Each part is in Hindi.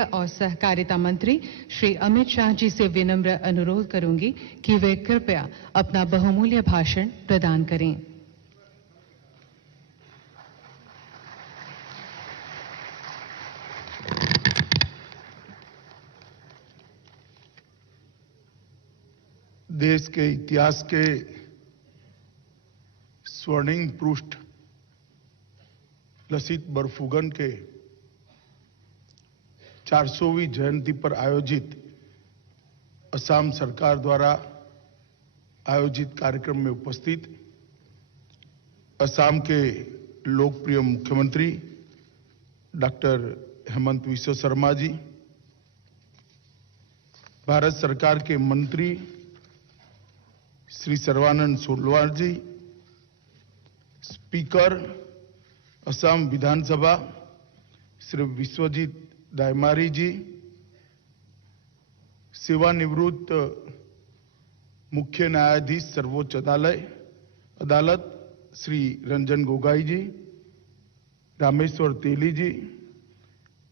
और सहकारिता मंत्री श्री अमित शाह जी से विनम्र अनुरोध करूंगी कि वे कृपया अपना बहुमूल्य भाषण प्रदान करें। देश के इतिहास के स्वर्णिम पृष्ठ लसित बरफुकन के 400वीं जयंती पर आयोजित असम सरकार द्वारा आयोजित कार्यक्रम में उपस्थित असम के लोकप्रिय मुख्यमंत्री डॉक्टर हेमंत बिस्वा शर्मा जी, भारत सरकार के मंत्री श्री सर्बानंद सोनोवाल जी, स्पीकर असम विधानसभा श्री विश्वजीत दायमारी जी, सेवानिवृत्त मुख्य न्यायाधीश सर्वोच्च अदालत श्री रंजन गोगोई जी, रामेश्वर तेली जी,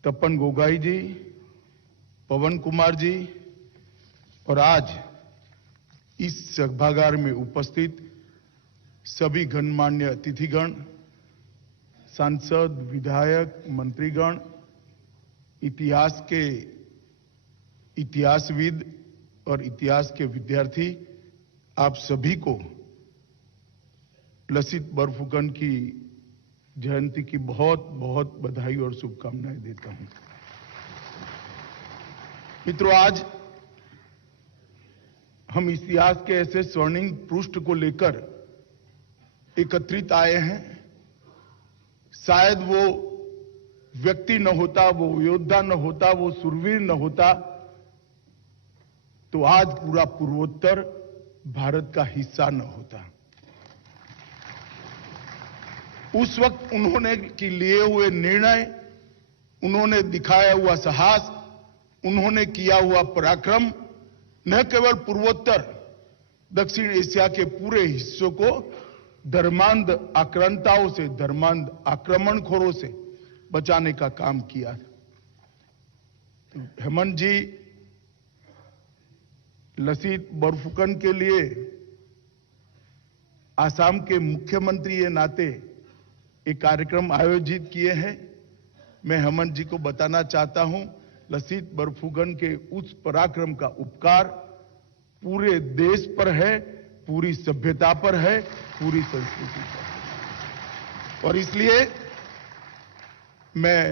तपन गोगोई जी, पवन कुमार जी और आज इस सभागार में उपस्थित सभी गणमान्य अतिथिगण, सांसद, विधायक, मंत्रीगण, इतिहास के इतिहासविद और इतिहास के विद्यार्थी, आप सभी को लसित बरफुकन की जयंती की बहुत बहुत बधाई और शुभकामनाएं देता हूं। मित्रों, आज हम इतिहास के ऐसे स्वर्णिम पृष्ठ को लेकर एकत्रित आए हैं। शायद वो व्यक्ति न होता, वो योद्धा न होता, वो शूरवीर न होता, तो आज पूरा पूर्वोत्तर भारत का हिस्सा न होता। उस वक्त उन्होंने की लिए हुए निर्णय, उन्होंने दिखाया हुआ साहस, उन्होंने किया हुआ पराक्रम न केवल पूर्वोत्तर दक्षिण एशिया के पूरे हिस्सों को धर्मांध आक्रांताओं से, धर्मांध आक्रमणखोरों से बचाने का काम किया। तो हेमंत जी लसित बरफुकन के लिए आसाम के मुख्यमंत्री के नाते एक कार्यक्रम आयोजित किए हैं। मैं हेमंत जी को बताना चाहता हूं, लसित बरफुकन के उस पराक्रम का उपकार पूरे देश पर है, पूरी सभ्यता पर है, पूरी संस्कृति पर है। और इसलिए मैं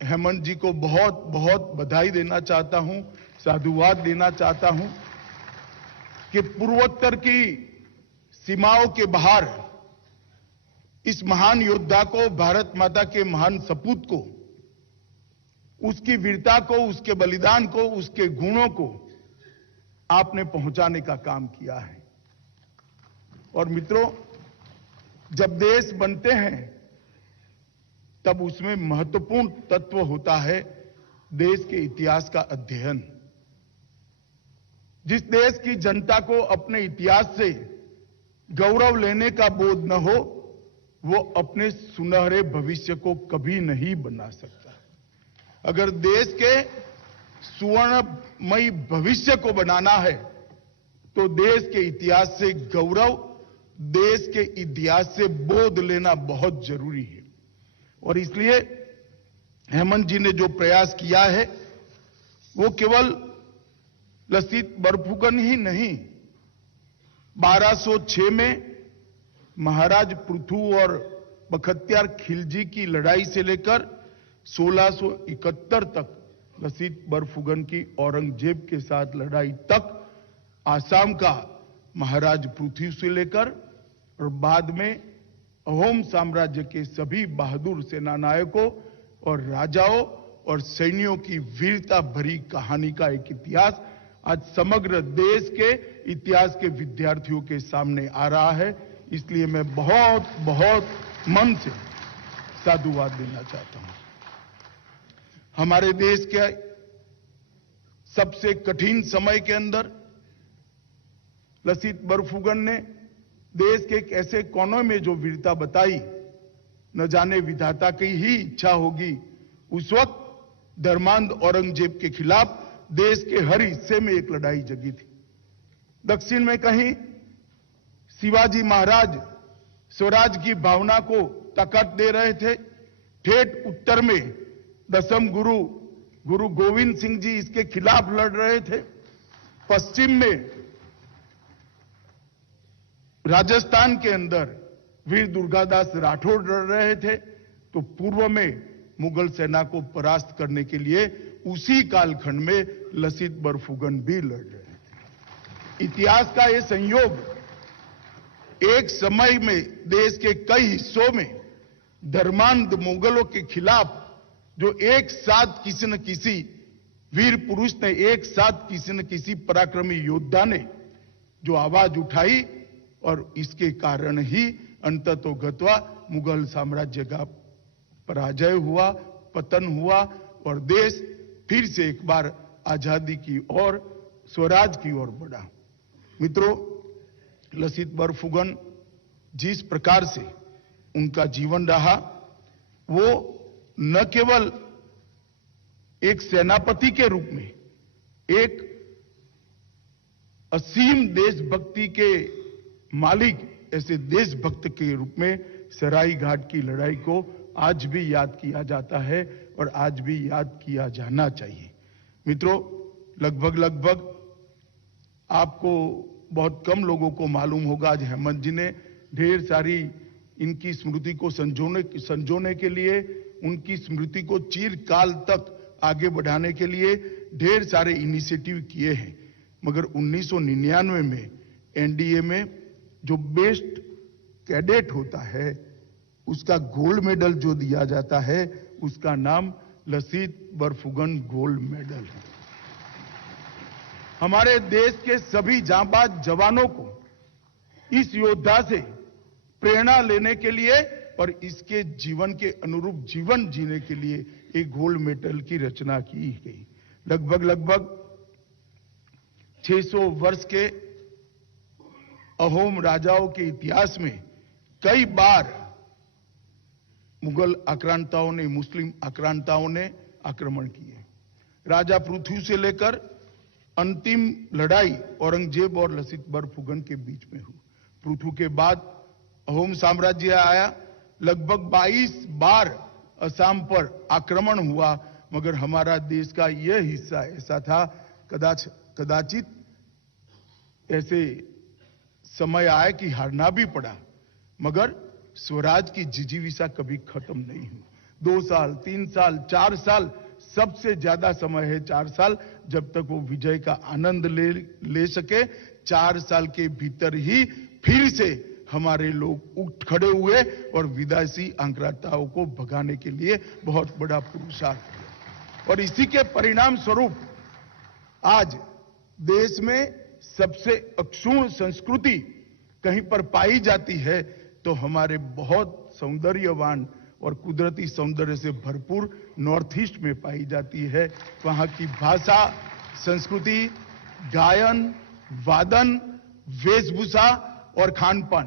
हेमंत जी को बहुत बहुत बधाई देना चाहता हूं, साधुवाद देना चाहता हूं कि पूर्वोत्तर की सीमाओं के बाहर इस महान योद्धा को, भारत माता के महान सपूत को, उसकी वीरता को, उसके बलिदान को, उसके गुणों को आपने पहुंचाने का काम किया है। और मित्रों, जब देश बनते हैं तब उसमें महत्वपूर्ण तत्व होता है देश के इतिहास का अध्ययन। जिस देश की जनता को अपने इतिहास से गौरव लेने का बोध न हो, वो अपने सुनहरे भविष्य को कभी नहीं बना सकता। अगर देश के सुवर्णमयी भविष्य को बनाना है तो देश के इतिहास से गौरव, देश के इतिहास से बोध लेना बहुत जरूरी है। और इसलिए हेमंत जी ने जो प्रयास किया है वो केवल लसित बरफुकन ही नहीं, 1206 में महाराज पृथु और बख्तियार खिलजी की लड़ाई से लेकर 1671 तक लसित बरफुकन की औरंगजेब के साथ लड़ाई तक आसाम का महाराज पृथ्वी से लेकर और बाद में अहोम साम्राज्य के सभी बहादुर सेनानायकों और राजाओं और सैनिकों की वीरता भरी कहानी का एक इतिहास आज समग्र देश के इतिहास के विद्यार्थियों के सामने आ रहा है। इसलिए मैं बहुत बहुत मन से साधुवाद देना चाहता हूं। हमारे देश के सबसे कठिन समय के अंदर लसित बरफुकन ने देश के एक ऐसे कोने में जो वीरता बताई, न जाने विधाता की ही इच्छा होगी उस वक्त धर्मांध औरंगजेब के खिलाफ देश के हर हिस्से में एक लड़ाई जगी थी। दक्षिण में कहीं शिवाजी महाराज स्वराज की भावना को ताकत दे रहे थे, ठेठ उत्तर में दसम गुरु गोविंद सिंह जी इसके खिलाफ लड़ रहे थे, पश्चिम में राजस्थान के अंदर वीर दुर्गादास राठौड़ लड़ रहे थे, तो पूर्व में मुगल सेना को परास्त करने के लिए उसी कालखंड में लसित बरफुकन भी लड़ रहे थे। इतिहास का यह संयोग, एक समय में देश के कई हिस्सों में धर्मांध मुगलों के खिलाफ जो एक साथ किसी न किसी वीर पुरुष ने, एक साथ किसी न किसी पराक्रमी योद्धा ने जो आवाज उठाई, और इसके कारण ही अंततोगत्वा मुगल साम्राज्य का पराजय हुआ, पतन हुआ और देश फिर से एक बार आजादी की ओर, स्वराज की ओर बढ़ा। मित्रों, लसित बरफुकन जिस प्रकार से उनका जीवन रहा, वो न केवल एक सेनापति के रूप में, एक असीम देशभक्ति के मालिक, ऐसे देशभक्त के रूप में सराय घाट की लड़ाई को आज भी याद किया जाता है और आज भी याद किया जाना चाहिए। मित्रों, लगभग आपको बहुत कम लोगों को मालूम होगा, आज हेमंत जी ने ढेर सारी इनकी स्मृति को संजोने के लिए, उनकी स्मृति को चिरकाल तक आगे बढ़ाने के लिए ढेर सारे इनिशिएटिव किए हैं। मगर 1999 में एनडीए में जो बेस्ट कैडेट होता है, उसका गोल्ड मेडल जो दिया जाता है, उसका नाम लसित बरफुकन गोल्ड मेडल है। हमारे देश के सभी जांबाज जवानों को इस योद्धा से प्रेरणा लेने के लिए और इसके जीवन के अनुरूप जीवन जीने के लिए एक गोल्ड मेडल की रचना की गई। लगभग 600 वर्ष के अहोम राजाओं के इतिहास में कई बार मुगल आक्रांताओं ने, मुस्लिम आक्रांताओं ने आक्रमण किए। राजा पृथ्वी से लेकर अंतिम लड़ाई औरंगजेब और लसित बरफुकन के बीच में हुई। पृथ्वी के बाद अहोम साम्राज्य आया, लगभग 22 बार असम पर आक्रमण हुआ, मगर हमारा देश का यह हिस्सा ऐसा था, कदाचित ऐसे समय आया कि हारना भी पड़ा, मगर स्वराज की जिजीविषा कभी खत्म नहीं हुई। 2 साल, 3 साल, 4 साल, सबसे ज्यादा समय है 4 साल, जब तक वो विजय का आनंद ले सके। 4 साल के भीतर ही फिर से हमारे लोग उठ खड़े हुए और विदेशी आक्रांताओं को भगाने के लिए बहुत बड़ा पुरुषार्थ किया। और इसी के परिणाम स्वरूप आज देश में सबसे अक्षुण्ण संस्कृति कहीं पर पाई जाती है तो हमारे बहुत सौंदर्यवान और कुदरती सौंदर्य से भरपूर नॉर्थ ईस्ट में पाई जाती है। वहां की भाषा, संस्कृति, गायन, वादन, वेशभूषा और खान पान